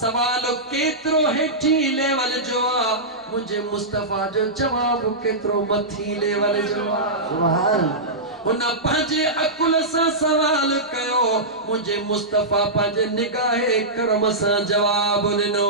सवाल केतरो हेठी लेवल जो आ मुझे मुस्तफा जो जवाब केतरो मथी लेवल जो आ सुभान उन पंहिंजे अकुल सां सवाल कयो मुझे मुस्तफा पंहिंजे निगाहे करम सां जवाब ॾिनो ओ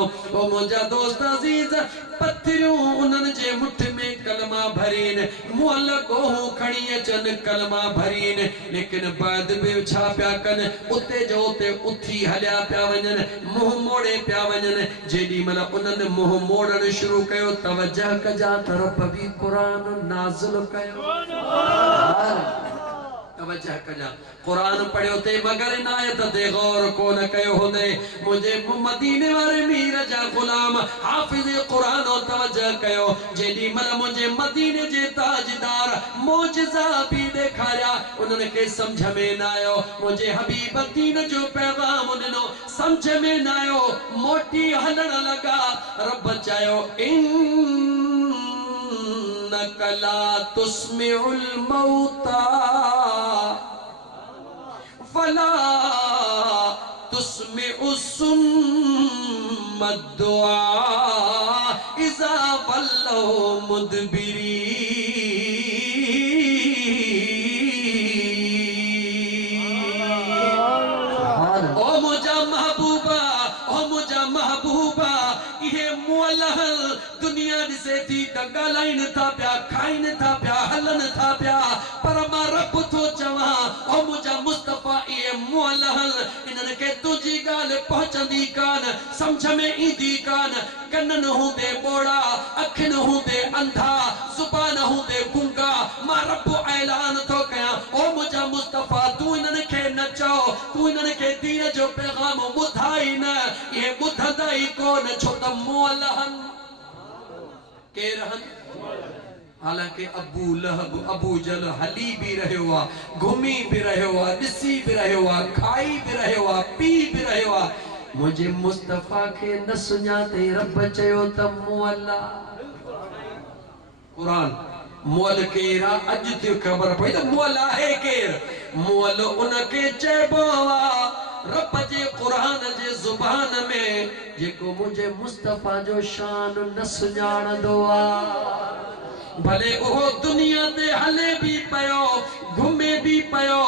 मुंहिंजा दोस्त अज़ीज पत्थरियूं उन्हनि जे मुठ में कलमा भरीन मुअल गोहूं खणी अचनि कलमा भरीन लेकिन बाद बि छा पिया कनि उते जो उते उथी हलिया पिया वञनि मुंहुं मोड़े पिया वञनि जेॾी महिल उन्हनि मुंहुं मोड़णु शुरू कयो तवजह कजा तरफ़ बि क़ुरान नाज़िल कयो तवजह कजा कुरान पढ़ियो ते मगर इन आयत ते गौर कोन कयो होंदे मुझे मदीने वाले मीर जा गुलाम हाफिज कुरान तवजह कयो जेडी मन मुझे मदीने जे ताजदार मौजज़ा भी दिखाया उन्हनि के समझ में ना आयो मुझे हबीब दीन जो पैगाम ॾिनो समझ में ना आयो मोटी हलण लगा रब चायो इन्नक ला तुस्मिउल मौता फला तुस्मिउ सुम्म दुआ इज़ा वल्लौ मुदबिरीन ओ मुझा महबूबा ये मुअल्लह दुनिया दिसे थी त ॻाल्हाइनि था पिया खाइनि था पिया हलनि था पिया पर मां रब थो चवां ओ मुंहिंजा मुस्तफा इहे मुअल्लह इन्हनि खे तुंहिंजी ॻाल्हि पहुचंदी कान सम्झ में ईंदी कान कन न हूंदे ॿोड़ा अख न हूंदे अंधा ज़ुबान हूंदे गूंगा मां रब ऐलान थो कयां ओ मुंहिंजा मुस्तफा तूं इन्हनि खे न चओ तूं इन्हनि खे दीन जो पैगाम ॿुधाई न इहे ॿुधंदा ई कोन छो त मुअल्लह केर हन हालांकि अबू लहब अबू जल हली भी रहियो आ घुमी भी रहियो आ ॾिसी भी रहियो आ खाई भी रहियो आ पी भी रहियो आ मुझे मुस्तफा के न सुञाते रब चयो त मुअल्ला कुरान मुअल केरा अज ते खबर पई त मुअल आहे केर मुअल उनके चइबो आ रब जे कुरान जे ज़ुबान में जेको मुझे मुस्तफा जो शान न सुञाणंदो आ भले ओहो दुनिया ते हले भी पयो घुमे भी पयो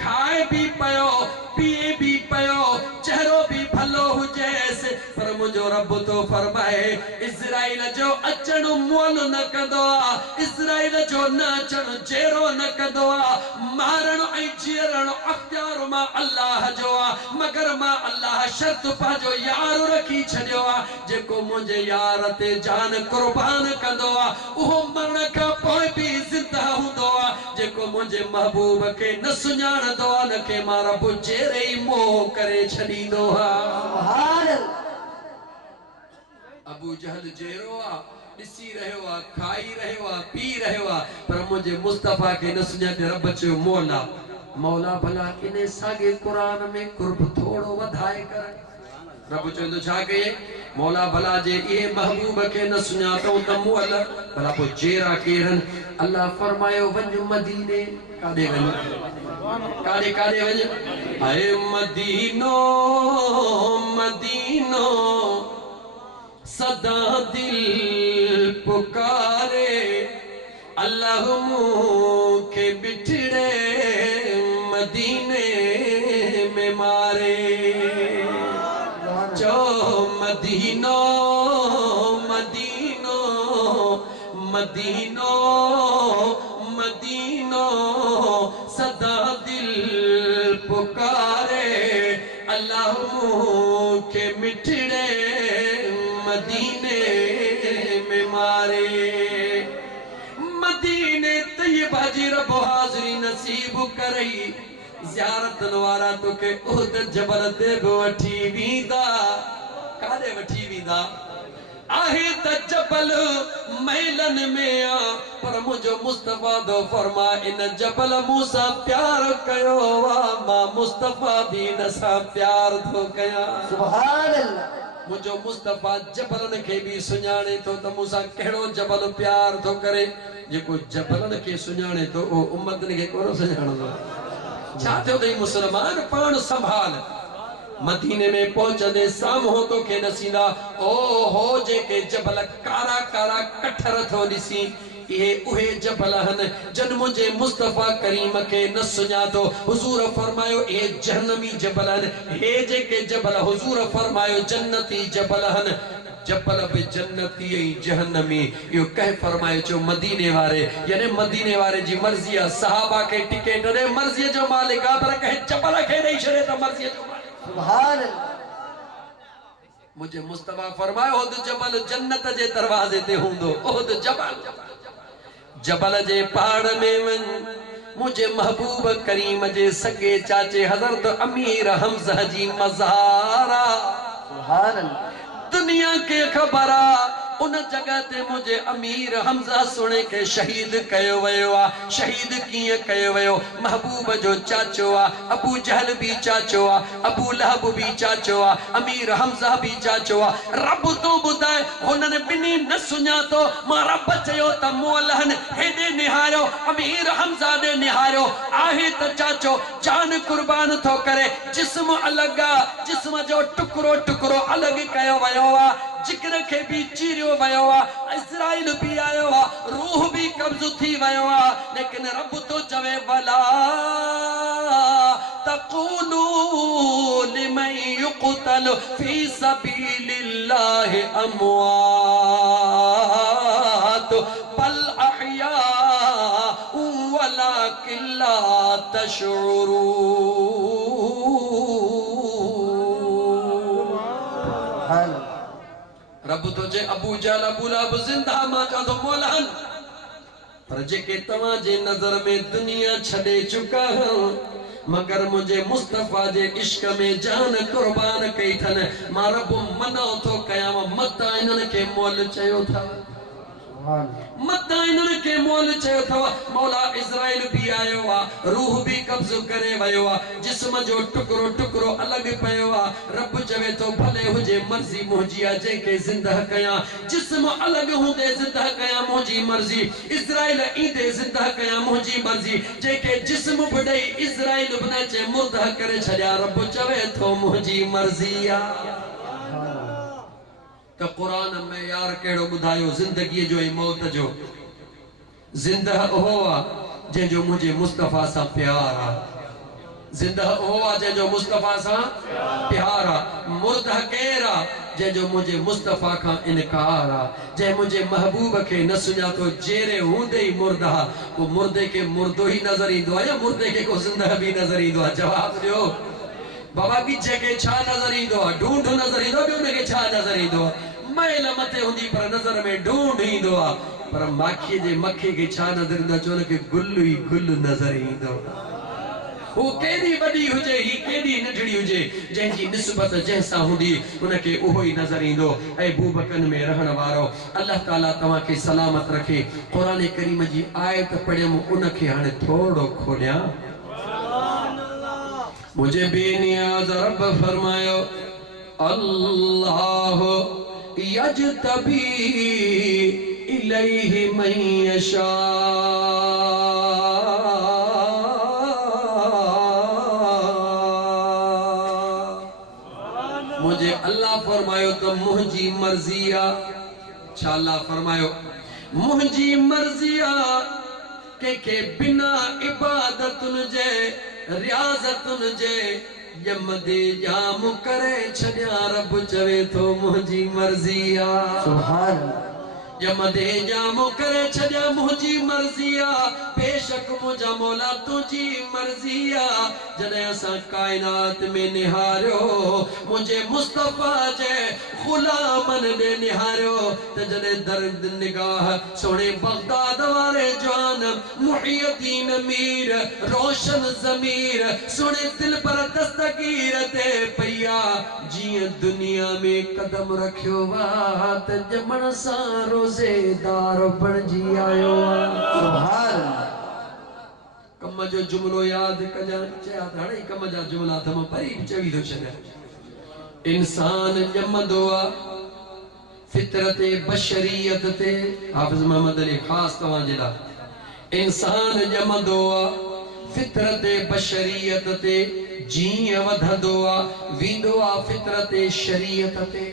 खाए भी पयो पिए भी पयो चेहरो भी भलो हुजेस पर मुझो रब तो फरमाए इज़राइल जो अचण मुअल न कंदो आ इज़राइल जो न अचण जेरो न कंदो आ मारण ऐं जीअरण अख्तियार मां अल्लाह जो आ मगर मां अल्लाह शर्त पंहिंजो यार रखी छॾियो आ जेको मुंहिंजे यार ते जान कुर्बान कंदो आ उहो मरण खां पोइ भी ज़िंदा हूंदो आ जेको मुंहिंजे महबूब खे न सुञाणंदो आ न के मां रब जेरे ई मोह करे छॾींदो आ अबू जहल जेरो आ ॾिसी रहियो आ खाई रहियो आ पी रहियो आ पर मुंहिंजे मुस्तफा खे न सुञाणे रब चयो मौला मौला भला इन साॻे कुरान में कुर्ब थोड़ो वधाए कर रब चवंदो छा कहे मौला भला जे इहे महबूब खे न सुञातो त मुअल भला पोइ जेरा केरनि अल्लाह फरमायो वञ मदीने काॾे वञ काॾे वञ आए मदीनो मदीनो सदा दिल पुकारे अल्लाह मूंखे बिछड़े मदीने में मारे जो मदीनो मदीनो मदीनो मदीनो सदा दिल पुकारे अल्लाह मूंखे मिठड़े मदीने में मारे मदीने तैयबा जी रब हाज़री नसीब करई ज़ियारतन वारा तोखे उहद जबल ते बि वठी वेंदा काॾे वठी वेंदा आहे त जबल महलन में आ पर मुझो मुस्तफा दो फरमा इन जबल मूसा प्यार कयो वा मां मुस्तफा भी न सा प्यार थो कया सुभान अल्लाह मुझो मुस्तफा जबलन के भी सुञाणे तो त मूसा केड़ो जबल प्यार थो करे जेको जबलन के सुञाणे तो ओ उम्मतन के कोन सुञाणंदो छा थियो अथई मुसलमान पाण संभाल मदीने में पहुंचंदे साम्हूं तोखे नसींदा ओ हो जेके जबल कारा कारा कठर थो ॾिसी ये उहे जबल हन जन मुझे मुस्तफा करीम के न सुञातो हुजूर फरमायो ये जहन्नमी जबल हन हे जेके जबल हुजूर फरमायो जन्नती जबल हन जबल बि जन्नती ऐं जहन्नमी यो कह फरमायो जो मदीने वारे यानी मदीने वारे जी मर्जी आहे सहाबा के टिकट ॾे मर्जी जो मालिक आहे पर कह जबल खे ॾेई छॾे त मर्जी जो मालिक सुभान अल्लाह मुझे मुस्तफा फरमायो ओद जबल जन्नत जे दरवाजे ते हूंदो ओद जबल जे पहाड़ में वन मुझे महबूब करीम जे सगे चाचे हजरत अमीर हमजा जी मज़ारा सुभान अल्लाह दुनिया के खबरा उन जगह ते मुझे अमीर हमजा सुने के शहीद कयो वयो आ शहीद किए कयो वयो महबूब जो चाचो आ अबू जहल भी चाचो आ अबू लहब भी चाचो आ अमीर हमजा भी चाचो आ रब तो बुधाए हुनने बिनी न सुञातो मां रब चयो त मोलहन हेडे निहारो अमीर हमजा दे निहारो आहे त चाचो जान कुर्बान थो करे जिस्म अलग आ जिस्म जो टुकड़ो टुकड़ो अलग कयो वयो आ जिक्र के भी चीरियो वयो आ इस्राइल भी आयो आ रूह भी कब्ज थी वयो आ लेकिन रब तो चवे वला तक़ूलू लिमन युक़तल फी सबीलिल्लाह अमवात बल अहया वलाकिन ला तशउरून रब तो जे अबू जहल अबू लहब जिंदा मां चवंदो मोलहन पर जेके तव्हां जे नज़र में दुनिया छॾे चुका हो मगर मुझे मुस्तफा जे इश्क में जान कुर्बान कई थन मां रब मनो थो कयां मत इन्हनि खे मोल चयो था मत इन्हनि खे मोल चयो था मौला इज़राइल भी आयो आ रूह भी कब्ज करे वयो आ जिस्म जो टुकड़ो टुकड़ो अलग पयो आ रब चवे तो भले हुजे मर्जी मुंहिंजी आ जेके जिंदा कया जिस्म अलग हूंदे जिंदा कया मुंहिंजी मर्जी इज़राइल ईंदे जिंदा कया मुंहिंजी मर्जी जेके जिस्म बि ॾेई इज़राइल बि न चे मुर्दा करे छॾिया रब चवे तो मुंहिंजी मर्जी आ तो कुरान में यार केड़ो बुधायो जिंदगी जो ही मौत जो जिंदा हो जे जो मुझे मुस्तफा सा प्यार आ जिंदा हो जे जो मुस्तफा सा प्यार आ मुर्दा केरा जे जो मुझे मुस्तफा का इनकार आ जे मुझे महबूब के न सुना तो जेरे होंदे ही मुर्दा वो मुर्दे के मुर्दो ही नजर इंदो या मुर्दे के को जिंदा भी नजर इंदो जवाब दियो बाबा की जेके छा नजर इंदो ढूंढ नजर इंदो भी उनके छा नजर इंदो मैल मथे हुंदी पर नजर में ढूंढ इंदो पर माखी जे मक्खी के छा नजर इंदो चोन के गुल ही गुल नजर इंदो वो केडी बड़ी हुजे ही केडी नठड़ी हुजे जंहिंजी निस्बत जंहिंसा हुंदी उनके उहो ही नजर इंदो ऐ बूबकन में रहण वारो अल्लाह ताला तवा के सलामत रखे कुरान करीम जी आयत पढ़ियम उनके हाने थोड़ो खोलिया मुझे बेनियाज रब फरमायो अल्लाह यजतबी इलैहि मन यशा मुझे अल्लाह फरमायो तो मुझी मर्जी आ छा अल्लाह फरमायो मुझी मर्जी आ के बिना इबादतुन जे रियाज़तुन जे यमदे जाम करे छड्या रब चवे तो मुझी मर्जी आ सुभान यमदे जाम करे छड्या मुझी मर्जी आ बेशक मुझा मौला तुझी मर्जी आ जने असा कायनात में निहारियो मुझे मुस्तफा जे गुलामन ने निहारियो त जने दर्द निगाह सोने बगदाद वाले जवान मुहियद्दीन मीर रोशन ज़मीर सोने दिल पर दस्तगीर ते पया जी दुनिया में कदम रखियो वा त जमण सा रोजेदार बन जी आयो सुभान कम जो जुमलो याद कजा चया हाणे कम जा जुमला थम परी चवी दो छने इंसान जमदो आ फितरत बशरियत ते हाफिज मोहम्मद अली खास तवा जेला इंसान जमदो आ फितरत बशरियत ते जीअं वधंदो आहे वींदो आहे फितरत शरीयत ते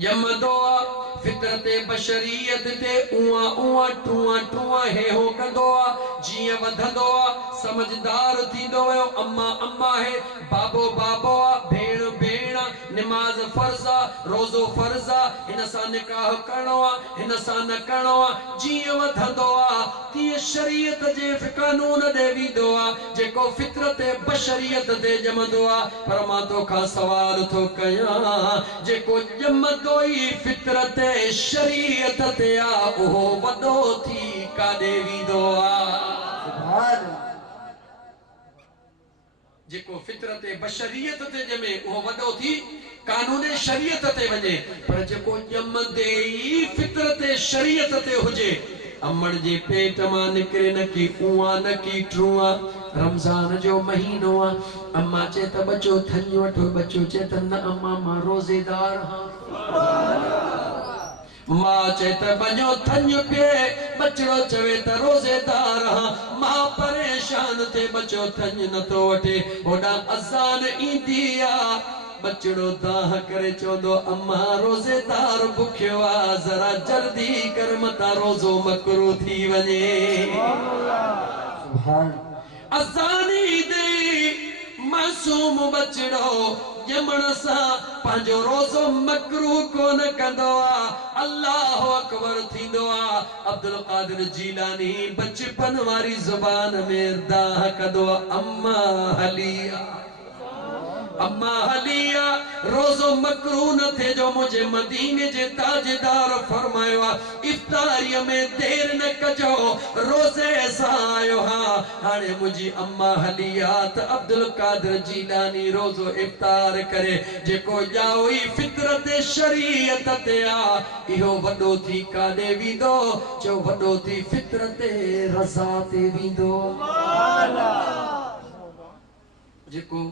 जमंदो आहे फितरत बशरियत ते उआ उआ टुआ टुआ हे हो कंदो आहे जीअं वधंदो आहे समझदार थींदो वियो अम्मा अम्मा है बाबो बाबो आहे भेण भेण नमाज फर्ज़ आहे रोज़ो फर्ज़ आहे हिन सां निकाह करणो आहे हिन सां न करणो आहे जीअं वधंदो आहे तीअं शरीयत जे कानून ॾे वेंदो आहे जेको फितरत बशरियत ते ॼमंदो आहे पर मां तोखां सवाल थो कयां जेको ॼमंदो ई फितरत शरीयत ते आहे उहो वॾो थी काॾे वेंदो आहे जेको फितरत बशरियत ते ॼमे उहो वॾो थी कानून शरीयत ते वञे पर जेको ॼमंदे ई फितरत शरीयत ते हुजे अमड़ जे पेट मां निकिरे न की उआ न की ट्रुआ रमज़ान जो महीनो आहे अम्मा चए त बच्चो थञ वठो बच्चो चए त न अम्मा मां रोज़ेदार हां मां चए त वञो थञ पिए बचड़ो चवे त रोज़ेदार हां मां परेशान थे बच्चो थञ नथो वठे होॾां अज़ान ईंदी आहे बचड़ो दाह करे चवंदो अम्मा रोज़ेदार भुखियो आहे ज़रा जल्दी कर मता रोज़ो मकरू थी वञे अज़ान ईंदे मासूम बचड़ो ॼमण सां पंहिंजो रोज़ो मकरू कोन कंदो आहे अल्लाह अकबर थींदो आहे अब्दुल कादिर जीलानी बचपन वारी ज़ुबान में दाह कंदो अम्मा हलिया अम्मा हलिया रोज़ो मकरू न थे जो मुझे मदीने जे ताजदार फरमायो इफ्तारीअ में देर न कजो रोज़े सां आयो हाणे मुझी अम्मा हलिया त अब्दुल कादिर जीलानी रोज़ो इफ्तार करे जेको ॼाओई फितरत शरीयत ते आ इहो वॾो थी काॾे वेंदो जो वॾो थी फितरत रज़ा ते वेंदो जेको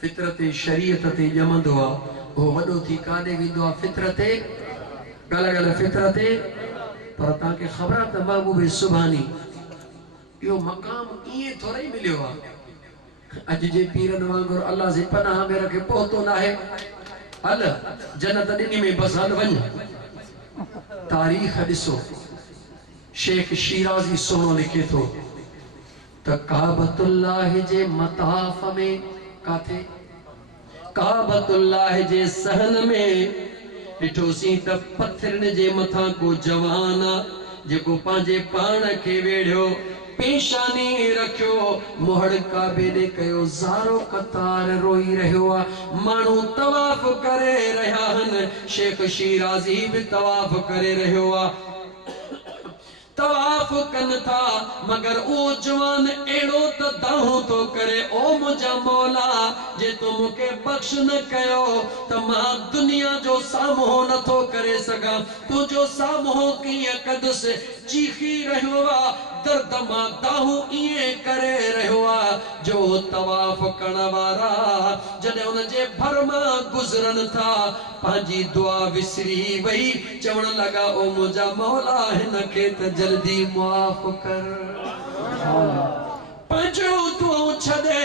फितरत शरीयत ते ॼमंदो आहे उहो वॾो थी काॾे वेंदो आहे फितरत ॻाल्हि फितरत पर तव्हांखे ख़बर आहे त महबूब सुभानी इहो मक़ाम ईअं थोरे ई मिलियो आहे अॼु जे पीरनि वांगुरु अल्लाह जे पनाह में रखे पहुतो न आहे हल जन्नत ॾिनी में बसि हल वञ तारीख़ ॾिसो शेख शिराज़ी सोनो लिखे थो त काबतुल्लाह जे मताफ़ में काथे काबतुल्लाह जे सहन में ॾिठोसीं त पत्थरनि जे मथां को जवान जेको पंहिंजे पाण खे वेढ़ियो पेशानी रखियो मोहड़ काबे ॾे कयो ज़ारो कतार रोई रहियो आहे माण्हू तवाफ़ करे रहिया आहिनि शेख शिराज़ी बि तवाफ़ करे रहियो आहे तवाफ कन था मगर ओ जवान एड़ो त दाहू तो करे ओ मुझा मौला जे तू मुके बख्श न कयो त मां दुनिया जो सामो न तो करे सका तू जो सामो की कदस चीखी रहियो दर्द मां दाहू इए करे रहियो जो तवाफ करण वारा जॾहिं उन जे भर मां गुज़रन था पंहिंजी दुआ विसरी वई चवण लगा ओ मुझा मौला हिन खे त जल्दी माफ़ कर पंहिंजो दुआऊं छॾे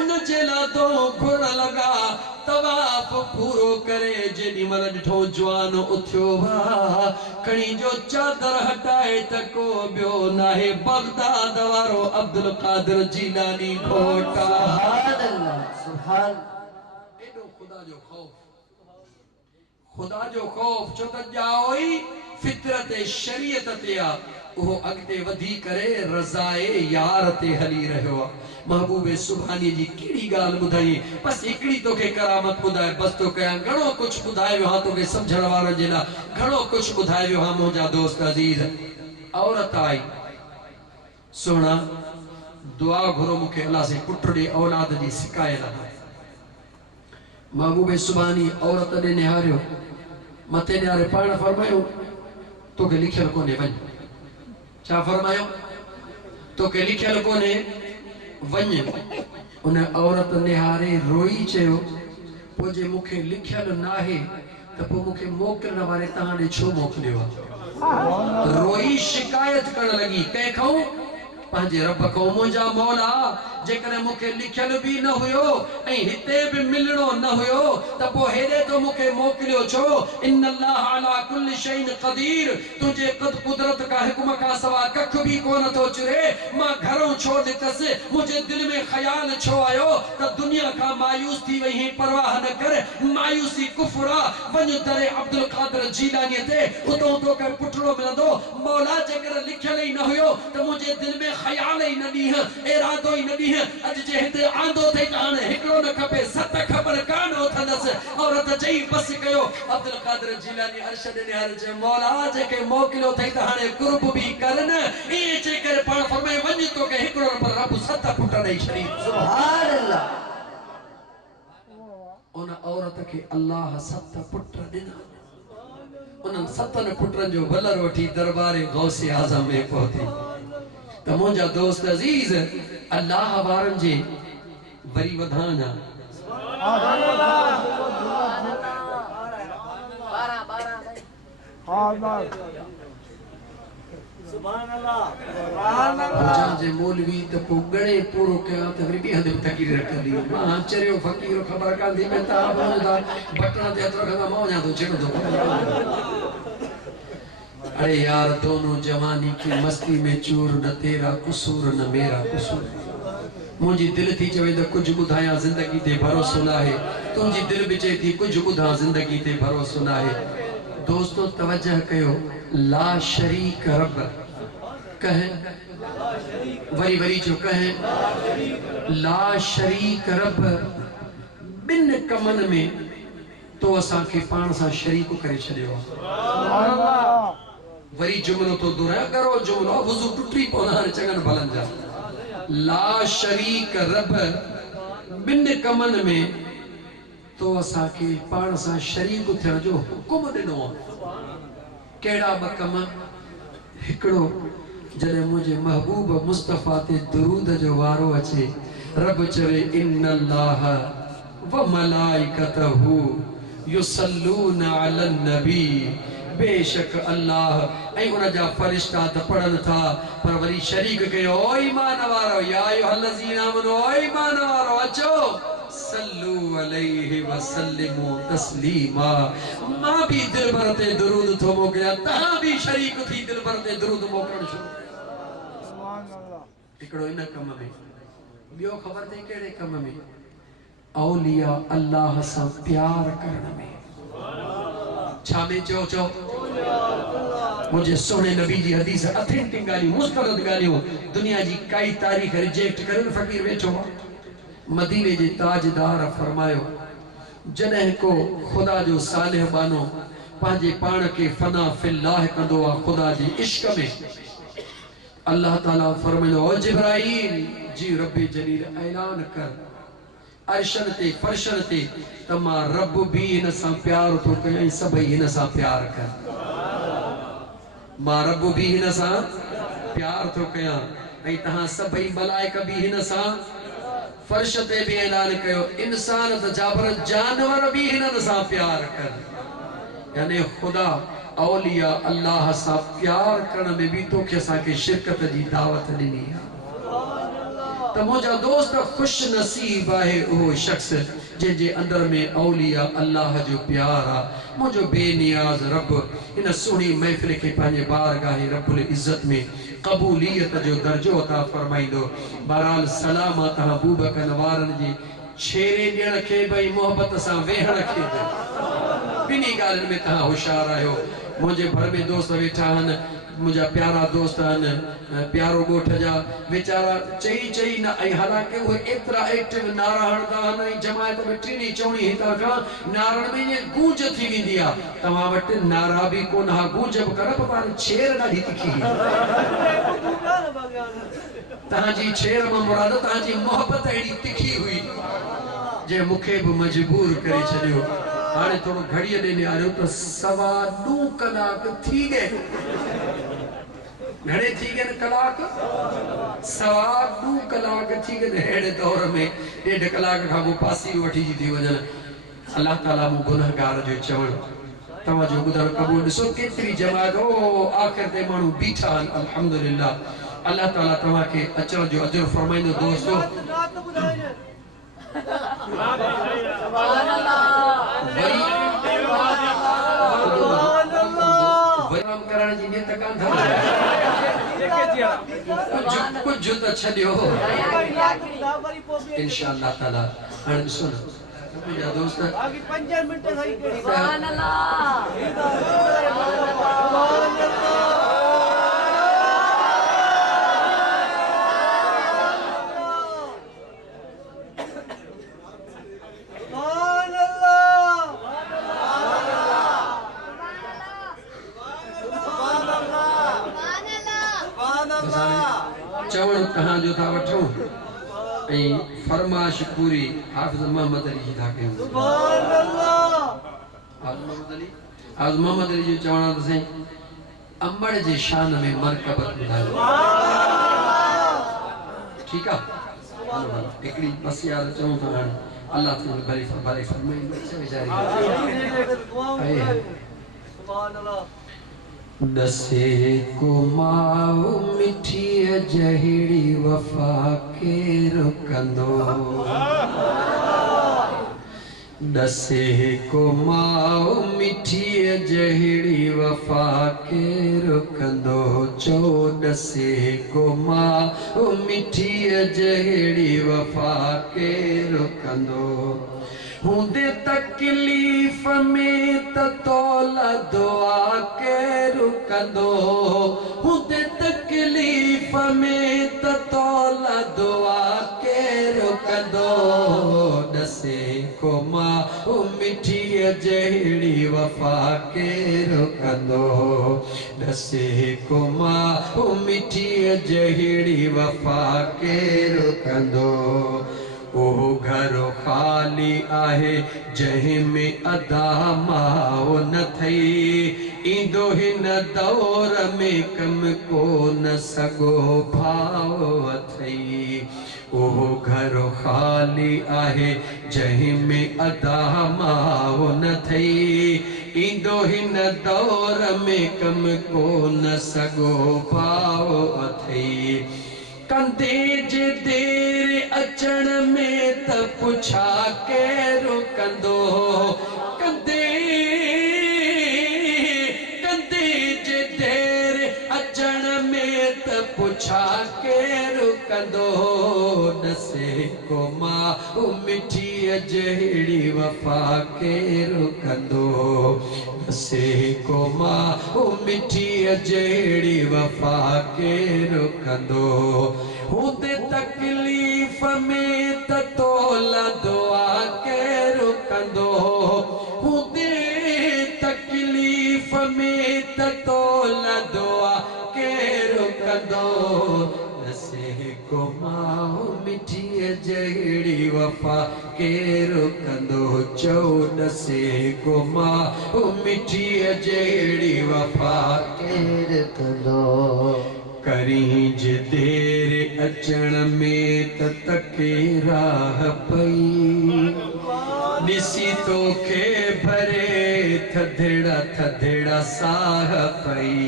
उन जे लाइ दुआऊं घुरण लगा तवाफ पूरो करे जेॾी महिल ॾिठो जवान उथियो खणी जो चादर हटाए त को ॿियो नाहे बगदाद वारो अब्दुल कादिर जीलानी घोटा सुभान एॾो ख़ुदा जो खौफ छो त ॼाओई फितरत शरीयत ते आहे उहो अॻिते वधी करे रज़ाए यार ते हली रहियो आहे महबूबे सुभानी जी कहिड़ी ॻाल्हि ॿुधाई बसि हिकिड़ी तोखे करामत ॿुधाए बसि तो कयां घणो कुझु ॿुधाए वियो आहे तोखे सम्झण वारनि जे लाइ घणो कुझु ॿुधाए वियो आहे मुंहिंजा दोस्त अज़ीज़ औरत आई सोना दुआ घुरो मूंखे अल्लाह से पुट ॾे औलाद जी सिकायल आहे महबूबे सुभानी औरत ॾे निहारियो मथे निहारे पाण फरमायो तोखे लिखियल कोन्हे वञ छा फरमायो तोखे लिखियल कोन्हे वञ उन औरत निहारे रोई चयो पोइ जे मूंखे लिखियल नाहे त पोइ मूंखे मोकिलण वारे तव्हां ॾे छो मोकिलियो आहे रोई शिकायत करण लॻी कंहिंखां पंहिंजे रब को मुंहिंजा मौला जेकॾहिं मूंखे लिखियल बि न हुयो ऐं हिते बि मिलणो न हुयो त पोइ हेॾे तो मूंखे मोकिलियो छो इन अल्लाह अला कुल्लि शैइन क़दीर तुंहिंजे कुदरत का हुक्म खां सवाइ कख बि कोन थो चुरे मां घरों छो निकतसि मुंहिंजे दिलि में ख़्याल छो आयो त दुनिया खां मायूस थी वई परवाह न कर मायूसी कुफ्र आहे वञ दरे अब्दुल क़ादिर जीलानी ते उतो तोखे पुटड़ो मिलंदो मौला जेकॾहिं लिखियल ई न हुयो त मुंहिंजे दिलि में ख़्याल ई न ॾींहं इरादो ई न ॾींहं अॼु जे हिते आंदो थिए त हाणे हिकिड़ो न खपे सत ख़बर कान उथंदसि औरत चई बस कयो अब्दुल क़ादिर जीलानी अर्श ॾिने चए मौला जेके मोकिलियो अथई त हाणे कुर्ब बि कर न ईअं चई करे पाण फरमाए वञ तोखे हिकिड़ो न पर रब सत पुट ॾेई छॾी सुभान अल्लाह उन औरत खे अल्लाह सत पुट ॾिना उन सतन पुटनि जो वलर वठी दरबार गौसे आज़म में पहुती त मुंहिंजा दोस्त अज़ीज़ अल्लाह वारनि जे वरी वधाना सुभान अल्लाह जे मौलवी त को गणे पूरो कया त वरी बि हद तकीर रखंदी मां चरियो फकीर खबर कान थी मैं ता बनदा बटन ते हथ रखंदा मां वञा तो छिड़ंदो अरे यार दोनों जवानी की मस्ती में चूर न तेरा कसूर न मेरा कसूर मुझी दिल थी चवे तो कुछ बुधाया जिंदगी ते भरोसो ना है तुझी दिल भी चए थी कुछ बुधा जिंदगी ते भरोसो ना है दोस्तों तवज्जो कयो ला शरीक रब कहे वरी वरी जो कहे ला शरीक रब बिन कमन में तो असा के पान सा शरीक करे छड़ियो वरी जुमलो तो दुरा करो जुमलो वजू टुटी पौना चगन भलन जा ला शरीक रब बिन कमन में तो असा के पान सा शरीक थियण जो हुकुम दिनो केड़ा बकम हिकड़ो जने मुझे महबूब मुस्तफा ते दुरूद जो वारो अचे रब चवे इन्नल्लाह व मलाइकतहू युसल्लून अलन नबी बेशक अल्लाह ऐं उन जा फरिश्ता त पढ़न था पर वरी शरीक कयो ओ ईमान वारो या अय्युहल्लज़ीना आमनू ओ ईमान वारो अचो सल्लू अलैहि व सल्लिमू तस्लीमा मां भी दिल भर ते दुरूद थो मोकिलिया तहां भी शरीक थी दिल भर ते दुरूद मोकिलण शुरू सुभान अल्लाह हिकड़ो इन कम में ॿियो ख़बर अथई कहिड़े कम में औलिया अल्लाह सां प्यार करण में छा में चो चो मुझे सोने नबी जी हदीस ऑथेंटिक गालियूं मुस्तरद गालियूं दुनिया जी काई तारीख रिजेक्ट करे फकीर वेठो मदीने जे ताजदार फरमायो जॾहिं को खुदा जो सालिह बानो पंहिंजे पाण के फना फिल्लाह कंदो आहे खुदा जे इश्क में अल्लाह ताला फरमायो ओ जिब्राईल जी रब्बे जलील ऐलान कर अर्शन ते फर्शन ते तमा रब भी इन सा प्यार तो कई सब इन सा प्यार कर मां रब भी इन सा प्यार तो कया ऐं तहां सभई मलाइक भी इन सा फर्श ते भी ऐलान कयो इंसान त जाबर जानवर भी इन सा प्यार कर यानी खुदा औलिया अल्लाह सा प्यार करण में भी तो के सा के शिरकत जी दावत दी है तो मुझा दोस्त खुश नसीब है वो शख्स जे अंदर में औलिया अल्लाह जो प्यार आ मुझो बेनियाज रब इन सुनी महफिल के पांजे बारगाह रब्बुल इज्जत में कबूलियत जो दर्जो अता फरमाइंदो बहरहाल सलामत अबू बकर वारन जी छेरे ॾियण खे भई मोहब्बत सां वेहण खे बिनी ॻाल्हियुनि में तव्हां होशियार आहियो मुझे घर में दोस्त वेठा आहिनि मुझा प्यारा दोस्त आहिनि प्यारो ॻोठ जा बेचारा चई चई न ऐं हालांकि उहे एतिरा एक्टिव नारा हणंदा आहिनि ऐं जमायत में टीणी चवणी हितां खां नारनि में ईअं गूंज थी वेंदी आहे तव्हां वटि नारा बि कोन हा गूंज बि कर पर छेर ॾाढी तिखी तव्हांजी छेर मां मुराद तव्हांजी मोहब्बत अहिड़ी तिखी हुई जे मूंखे बि मजबूर करे छॾियो हाणे थोरो घड़ीअ ॾे निहारियो त 2.25 कलाक थी गए घणे थी गए कलाक 2.25 कलाक थी गए अहिड़े दौर में 1.5 कलाक खां पोइ पासी वठी थी वञनि अल्लाह ताला मूं गुनहगार जो चवण तव्हांजो ॿुधण क़बूल ॾिसो केतिरी जमात ओ आख़िर ते माण्हू बीठा आहिनि अल्हम्दुलिल्लाह अल्लाह ताला तव्हां खे अचण जो अजर फरमाईंदो दोस्तों। करण जी नियत कान था कुछ त छॾियो इंशाअल्लाह ताला। हाणे ॾिसो न मुंहिंजा दोस्त आगे 5 मिनट सही करी सुभान अल्लाह चवण कहां जो था वठूं ऐं फरमाइश पूरी हाफिज़ मोहम्मद अली जी था कयूं। सुभान अल्लाह। हाफिज़ मोहम्मद अली जी चवण त साईं अमड़ जे शान में मरकबत ॿुधायो। ठीक है हिकड़ी बस यार चऊं था हाणे अल्लाह तुझे भरी भरी फरमाईंदो बेचारी। सुभान अल्लाह। दसे को माओ मिठी जहिड़ी वफा के रुकंदो। दसे को माओ मिठी जहिड़ी वफा के रुकंदो। चो दसे को माओ मिठी जहिड़ी वफा के रुकंदो। हूंदे तकलीफ़ में त तोला दुआ के रुकंदो। हूंदे तकलीफ़ में त तोला दुआ के रुकंदो। दसे को मां मिठी जहिड़ी वफ़ा के रुकंदो। दसे को मां मिठी जहिड़ी वफ़ा के रुकंदो। ओ घर खाली आहे जंहिं में अदा माओ न थई। ईंदो हिन दौर में कम को न सगो भाव अथई। ओ घर खाली आहे जंहिं में अदा माओ न थई। ईंदो हिन दौर में कम को न सगो भाव अथई। कंदे जे देर अचण में त पुछा के रुकंदो। कंदे जे देर अचण में त पुछा के रुकंदो। दसे को मां मिठी जहिड़ी वफ़ा के रुकंदो। दसे को मां मिठी जहिड़ी वफ़ा के रुकंदो। हूंदे तकलीफ़ में त तोला दुआ के रुकंदो। हूंदे तकलीफ़ में त तोला दुआ के रुकंदो। दसे को मां मिठी जहिड़ी वफ़ा के रुकंदो। चो दसे को मां मिठी जहिड़ी वफ़ा के रुकंदो। करीं जे देर अचण में त तके राह पई। ॾिसी तोखे भरे थधड़ा थधड़ा साह पई।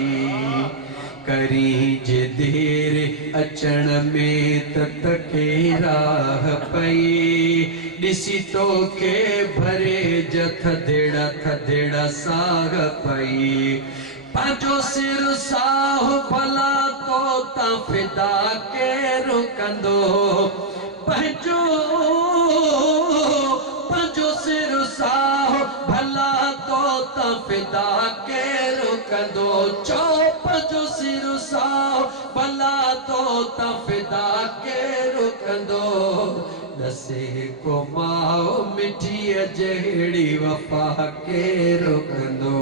करीं जे देर अचण में त तके राह पई। ॾिसी तोखे भरे ज थधड़ा थधड़ा साह पई। पंहिंजो सिर साह भला तो त फिदा के रुकंदो। पंहिंजो सिर साह भला तो त फिदा के रुकंदो। चो पंहिंजो सिर साह भला तो त फिदा के रुकंदो। दसे को मां मिठी जहिड़ी वफ़ा के रुकंदो।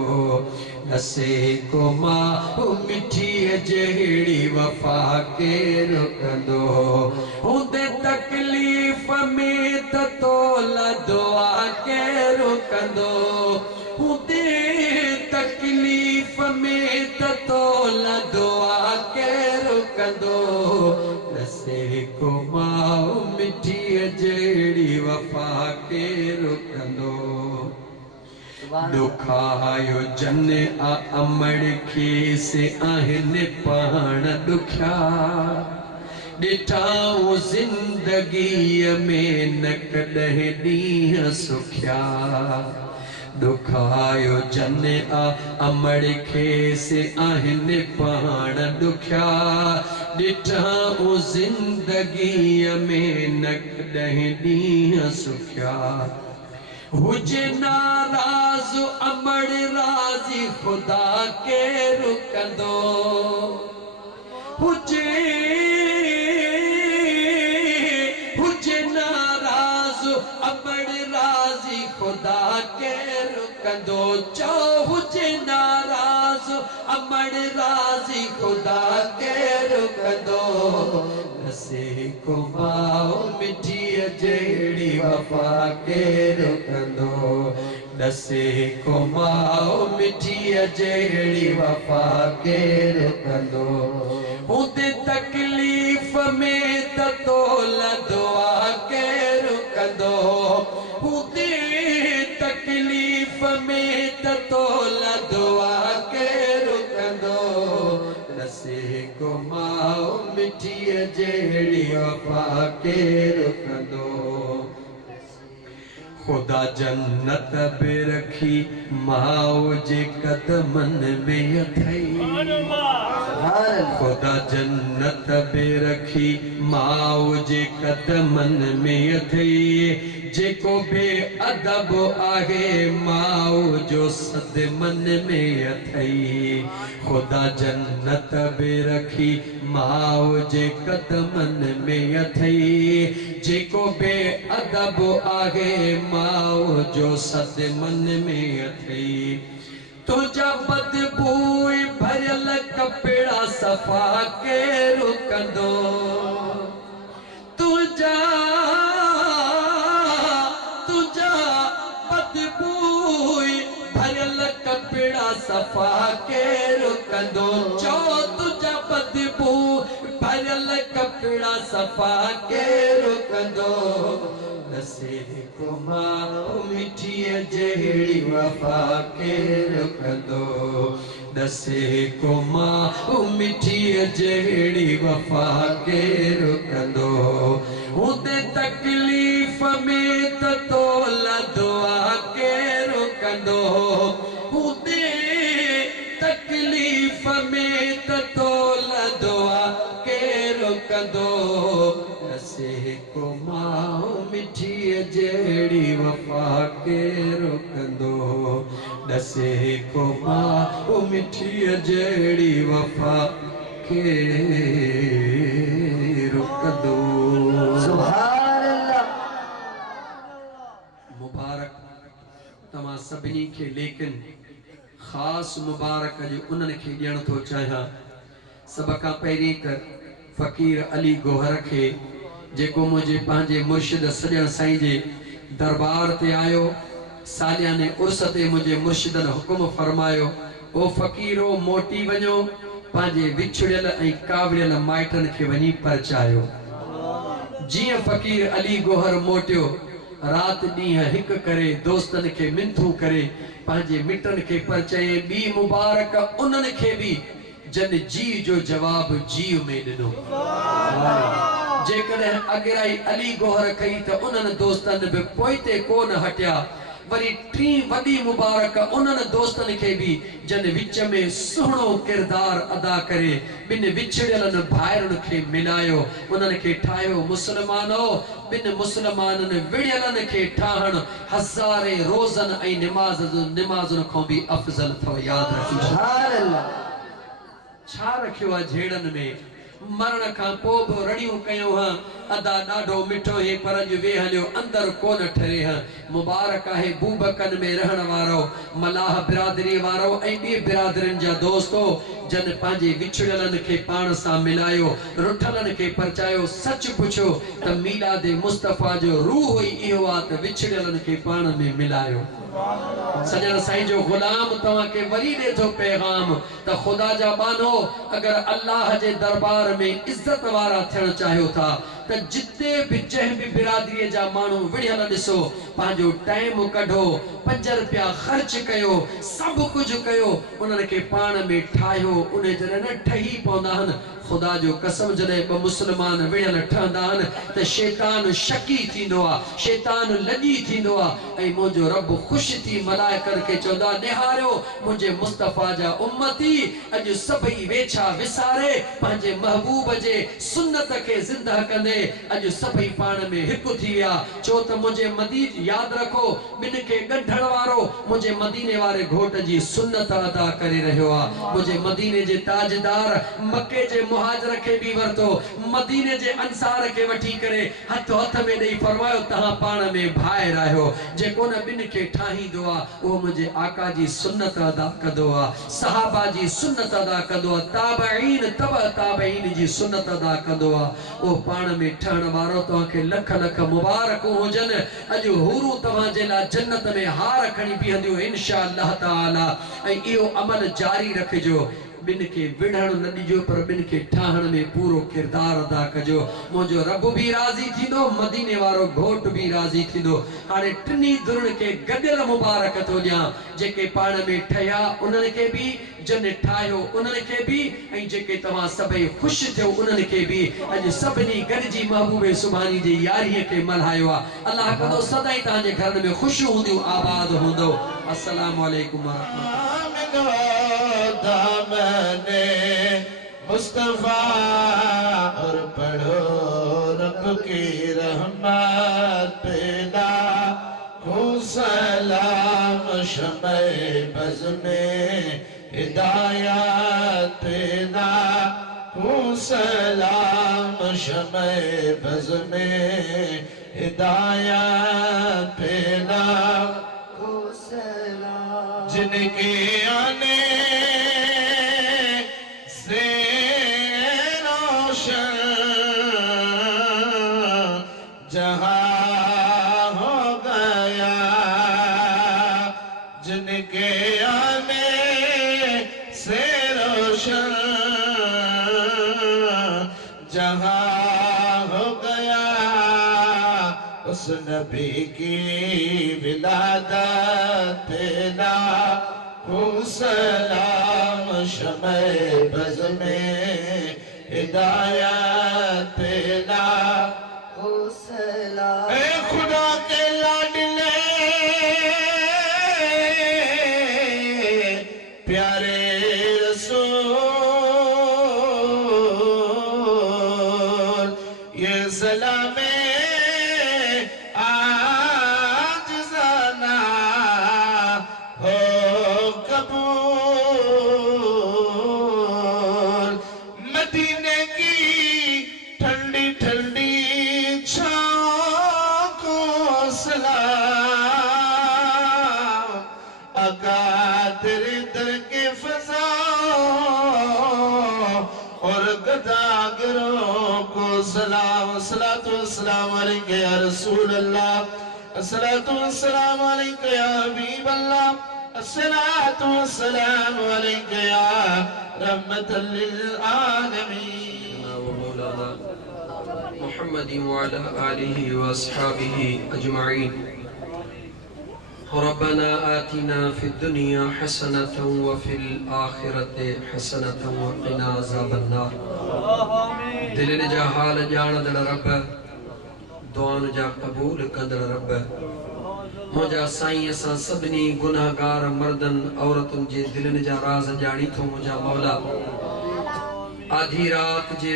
दसे को मां मिठी जहिड़ी वफ़ा के रुकंदो। हूंदे तकलीफ़ में त तोला दुआ के रुकंदो। हूंदे तकलीफ़ में त तोला दुआ के रुकंदो। दसे को मां मिठी जहिड़ी वफ़ा के रुकंदो। दुखायो जन अमड़ खेसे आहिनि पाण दुखिया ॾिठाऊं ज़िंदगीअ में न कॾहिं ॾींहं सुखिया दुखायो जन अमड़ खेसे आहिनि पाण दुखिया ॾिठाऊं ज़िंदगीअ में न कॾहिं ॾींहं सुखिया हुजे नाराज़ अमड़ राज़ी खुदा केरु कंदो हुजे नाराज़ अमड़ राज़ी खुदा केरु कंदो चओ हुजे नाराज़ अमड़ राज़ी खुदा केरु कंदो नसे को माओ मिठीअ जहिड़ी वफ़ा केरु कंदो नसे को माओ मिठीअ जहिड़ी वफ़ा केरु कंदो हुते तकलीफ़ में त तोल दुआ केरु कंदो हुते तकलीफ़ में त तोल दुआ केरु कंदो नसे को माओ मिठीअ जहिड़ी वफ़ा केरु कंदो खुदा जन्नत बि रखी माओ जे कदमनि में अथई खुदा जन्नत बि रखी माओ जे कदमनि में अथई जेको बेअदब आहे माओ जो सदमन में अथई खुदा जन्नत बि रखी माओ जे कदमनि में अथई जेको बेअदब आहे माओ जो सदमन में अथई तुझा बदबूई भरियल कपिड़ा सफ़ा केरु कंदो तुझा बदबूई भरियल कपिड़ा सफ़ा केरु कंदो चो तुझा बदबू भरियल कपिड़ा सफ़ा केरु कंदो नसे को माओ मिठीअ जहिड़ी वफ़ा केरु कंदो नसे को माओ मिठीअ जहिड़ी वफ़ा केरु कंदो हुते तकलीफ़ में त तोल दुआ केरु कंदो हुते तकलीफ़ में त तोल दुआ केरु कंदो नसे को माओ मिठीअ जहिड़ी वफ़ा केरु कंदो नसे को माओ मिठीअ जहिड़ी वफ़ा केरु कंदो सुभान अल्लाह मुबारक तमाम सभिनी खे लेकिन ख़ास मुबारक जो उन्हनि खे ॾियण थो चाहियां सभ खां पहिरीं त फ़कीर अली गोहर खे जेको मुझे पंहिंजे मुर्शिद सॼण साईं जे दरबार ते आयो सालियाने उर्स ते मुझे मुर्शिदनि हुकुम फरमायो ओ फ़कीरो मोटी वञो पंहिंजे विछड़ियल ऐं कावड़ियल माइटनि खे वञी परचायो जीअं फ़कीर अली गोहर मोटियो रात ॾींहं हिकु करे दोस्तनि खे मिंथू करे पंहिंजे मिटनि खे परचाए ॿी मुबारक उन्हनि खे बि जन जी जो जवाब जी में ॾिनो जेकॾहिं अॻिराई अली गोहर कई त उन्हनि दोस्तनि बि पोइते कोन हटिया वरी टी वॾी मुबारक उन्हनि दोस्तनि खे बि जन विच में सुहिणो किरदार अदा करे ॿिनि विछड़ियलनि भाइरुनि खे मिलायो उन्हनि खे ठाहियो मुस्लमानो ॿिनि मुस्लमाननि विड़ियलनि खे ठाहण हज़ारे रोज़नि ऐं निमाज़ुनि खां बि अफ़ज़ल अथव यादि रखिजो छा रखियो आहे झेड़नि में मरण खां पोइ बि रड़ियूं कयूं हा अदा ॾाढो मिठो हे पर अॼु वे हलियो अंदर कोन ठरे हा मुबारक आहे बूबकन में रहण वारो मलाह बिरादरी वारो ऐं ॿी बिरादरियुनि जा दोस्तो जन पंहिंजे विछड़ियलनि खे पाण सां मिलायो रुठलनि खे परचायो सच पुछो त मीलाद मुस्तफ़ा जो रूह ई इहो आहे त विछड़ियलनि खे पाण में मिलायो सजण साईं जो गुलाम तव्हां के वरी दे थो पैगाम त खुदा जा बानो अगर अल्लाह जे दरबार में इज्जत वारा थियण चाहियो था त जिते भी जंहिं भी बिरादरी जा माण्हू विड़ियल ॾिसो पंहिंजो टाइम कढो 5 रुपया खर्च कयो सब कुछ कयो उन्हनि खे पाण में ठाहियो उन जॾहिं न ठही पवंदा आहिनि खुदा जो कसम जॾहिं ॿ मुस्लमान विढ़ियल ठहंदा आहिनि त शैतान शकी थींदो आहे शैतान लॼी थींदो आहे ऐं मुंहिंजो रब ख़ुशि थी मलाइकनि खे चवंदो आहे निहारियो मुंहिंजे मुस्तफ़ा जा उम्मती अॼु सभई वेछा विसारे पंहिंजे महबूब जे सुन्नत खे ज़िंदा कंदे अॼु सभई पाण में हिकु थी विया छो त मुंहिंजे मदीने यादि रखो ॿिनि खे ॻंढण वारो मुंहिंजे मदीने वारे घोट जी सुन्नत अदा करे रहियो आहे मुंहिंजे मदीने जे ताजदार मके जे मुहाजिर खे भी वरतो मदीने जे अंसार के वठी करे हथ हथ में ॾेई फरमायो तहां पाण में भाइर आहियो जेको न ॿिनि खे ठाहींदो आहे उहो मुंहिंजे आका जी सुन्नत अदा कंदो आहे सहाबा जी सुन्नत अदा कंदो आहे ताबईन ताबईन जी सुन्नत अदा कंदो आहे उहो पाण में ठहण वारो तव्हांखे लख लख मुबारकूं हुजनि अॼु हुरूं तव्हां जे लाइ जन्नत में हार खणी बीहंदियूं इंशा अल्लाह ताला ऐं इहो अमल जारी रखिजो बिन के विढ़ण न ॾिजो पर बिन के ठाहण में पूरो किरदार अदा कजो मुंहिंजो रब भी राज़ी थींदो मदीने वारो घोट भी राज़ी थींदो हाणे टिनी धुरनि खे गॾियल मुबारक थो ॾियां जेके पाण में ठहिया उन्हनि खे भी जन ठाहियो उन्हनि खे भी ऐं जेके तव्हां सभई ख़ुशि थियो उन्हनि खे भी अॼु सभिनी गॾिजी महबूबे सुभाणे जी यारीअ खे मल्हायो आहे अल्लाह कंदो सदाई तव्हांजे घर में ख़ुशियूं हूंदियूं आबाद हूंदो अस्सलामु अलैकुम दामने मुस्तफा और पढ़ो रब की रहमत पैदा हो सलाम शमे बज़ में हिदायत पैदा हो सलाम शमे बज़ में हिदायत पैदा हो सलाम जिनके आने उस नबी की विलादत पैदा हो सलाम शमे बज़ में हिदायत पैदा हो सलाम ए खुदा के लाडले प्यारे रसूल ये सलाम अस्सलाम अलैका या रसूल अल्लाह अस्सलातु वस्सलाम अलैका या हबीब अल्लाह अस्सलातु वस्सलाम अलैका या रहमतल लिल आलमीन व मौलाना मुहम्मद व अला आलिहि व अस्हाबिहि अजमईन रब्बना आतिना फिद दुनिया हसनतन व फिल आखिरति हसनतन व क़िना अज़ाबन नार दिलनि जा हाल ॼाणंदड़ रब दुआन जा क़बूल कंदड़ रब मुंहिंजा साईं असां सभिनी गुनाहगार मर्दनि औरतुनि जे दिलनि जा राज़ ॼाणी थो मुंहिंजा मौला आधी रात जे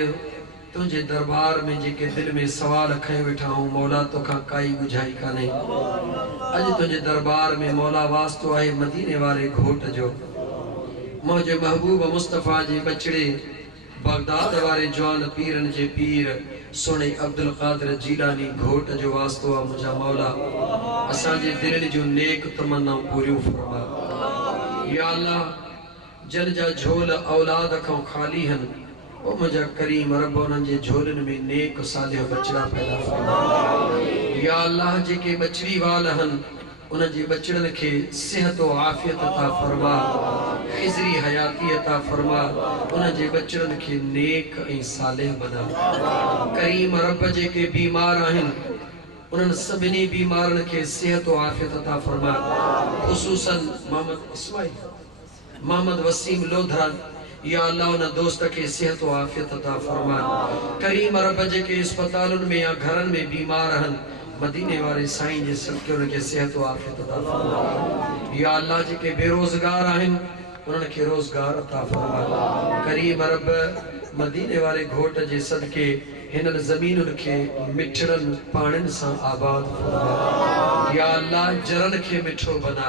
तुंहिंजे दरबार में जेके दिल में सवाल खयो वेठा हूं मौला तोखां काई बुझाई कान्हे अॼु तुंहिंजे दरबार में मौला वास्तो आहे मदीने वारे घोट जो मुंहिंजे महबूब मुस्तफ़ा जे बचड़े बगदाद वारे जवान पीरन जे पीर सोने अब्दुल कादिर जीलानी घोट जो वास्तो आहे मुंहिंजा मौला असां जे दिलनि जूं नेक तमन्नाऊं पूरियूं फरमा या अल्लाह जन जा झोल औलाद खां खाली हन ओ मुंहिंजा करीम रब उन्हनि जे झोलनि में नेक सालिह बचड़ा पैदा फरमा या अल्लाह जेके बचड़ी वाल हन उन जे बचड़नि खे सिहत व आफियत अता फरमा खिज़री हयाती अता फरमा उन जे बचड़नि खे नेक ऐं सालिह बना करीम रब जेके बीमार आहिनि उन्हनि सभिनी बीमारनि खे सेहत और आफियत अता फरमा ख़ुसूसन मोहम्मद वसीम लोधरा या अल्लाह उन दोस्त के सेहत और आफियत अता फरमा करीम रब जेके अस्पतालुनि में या घरनि में बीमार आहिनि मदीने वाले साईं जे सदके उनखे सेहत और आफियत अता फरमा या अल्लाह जेके बेरोज़गार आहिनि उन्हनि खे रोज़गार अता फरमा करीम रब मदीने वाले घोट जे सदके हिननि ज़मीनुनि खे मिठड़नि पाणिनि सां आबाद फरमा या अल्लाह जरनि खे मिठो बना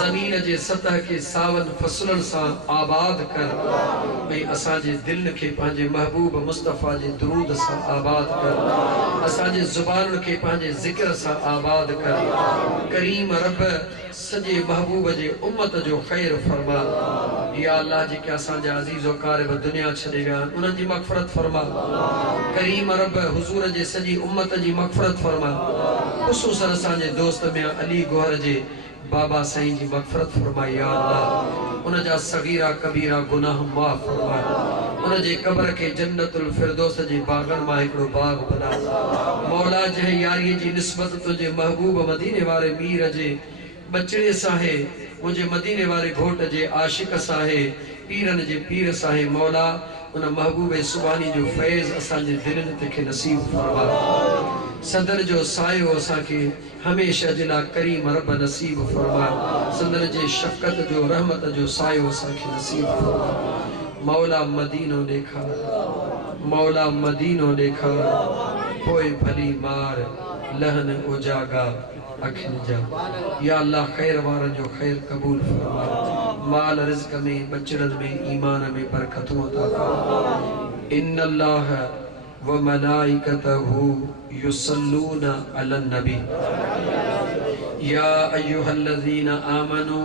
ज़मीन जे सतह के सावन फसलनि सां आबाद कर ऐं असांजे दिलि खे पंहिंजे महबूब मुस्तफ़ा जे दुरूद सां आबाद कर असांजे ज़ुबानुनि खे पंहिंजे ज़िक्र सां आबाद कर करीम रब सजे महबूब जे उम्मत जो ख़ैर फरमा या अल्लाह जेके असांजा अज़ीज़ और क़ारिब दुनिया छॾे विया आहिनि उन्हनि जी मग़फ़िरत फरमा करीम रब हुज़ूर जे सॼी उम्मत जी मग़फ़िरत फरमा ख़ुसूसन असांजे दोस्त में अली गोहर जे बाबा साईं जी मग़फ़िरत फरमा या अल्लाह उन जा सगीरा कबीरा गुनाह माफ़ फरमा उन जे क़ब्र खे जन्नतुल फिरदौस जे बाग़नि मां हिकिड़ो बाग़ बना मौला जंहिं यारीअ जी निस्बत तुंहिंजे महबूब मदीने वारे मीर जे बचड़े सां है मुझे मदीने वाले घोट जे आशिक सां है पीरन जे पीर सां है मौला उन महबूब सुबानी जो फैज़ असांजे दिलनि ते खे नसीब फरमा सदर जो सायो असांखे हमेशा जे लाइ करीम रब नसीब फरमा सदर जे शफ़क़त जो रहमत जो सायो असांखे नसीब फरमा मौला मदीनो ॾेखार पोइ भली मार लहन उजागा अखिन जा या अल्लाह खैर वारन जो खैर कबूल फरमा माल रिज़्क़ में बचड़न में ईमान में बरकतों अता फरमा इन्नल्लाह व मलाइकतहु युसल्लूना अलन नबी या अय्युहल्लज़ीना आमनू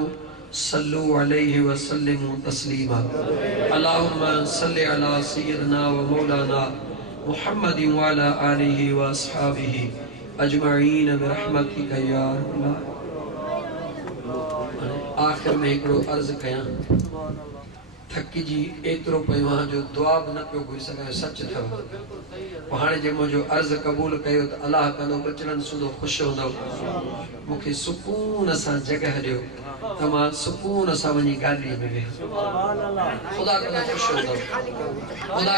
सल्लु अलैहि व सल्लिमू तस्लीमा अल्लाहुम्मा सल्लि अला सय्यिदना व मौलाना मुहम्मदिन व अला आलिहि व अस्हाबिहि अजमईन बिरहमतिक या अल्लाह आखिर में एकड़ो अर्ज कया थकी जी एतरो पयो जो दुआ भी न पियो घुरी सघां सच थव हाणे जे मुंहिंजो अर्ज क़बूल कयो त अल्लाह कंदो बचड़नि सुधो ख़ुशि हूंदव मूंखे सुकून सां जगह ॾियो त मां सुकून सां वञी गाॾीअ में वेहां ख़ुदा कंदो ख़ुशि हूंदव ख़ुदा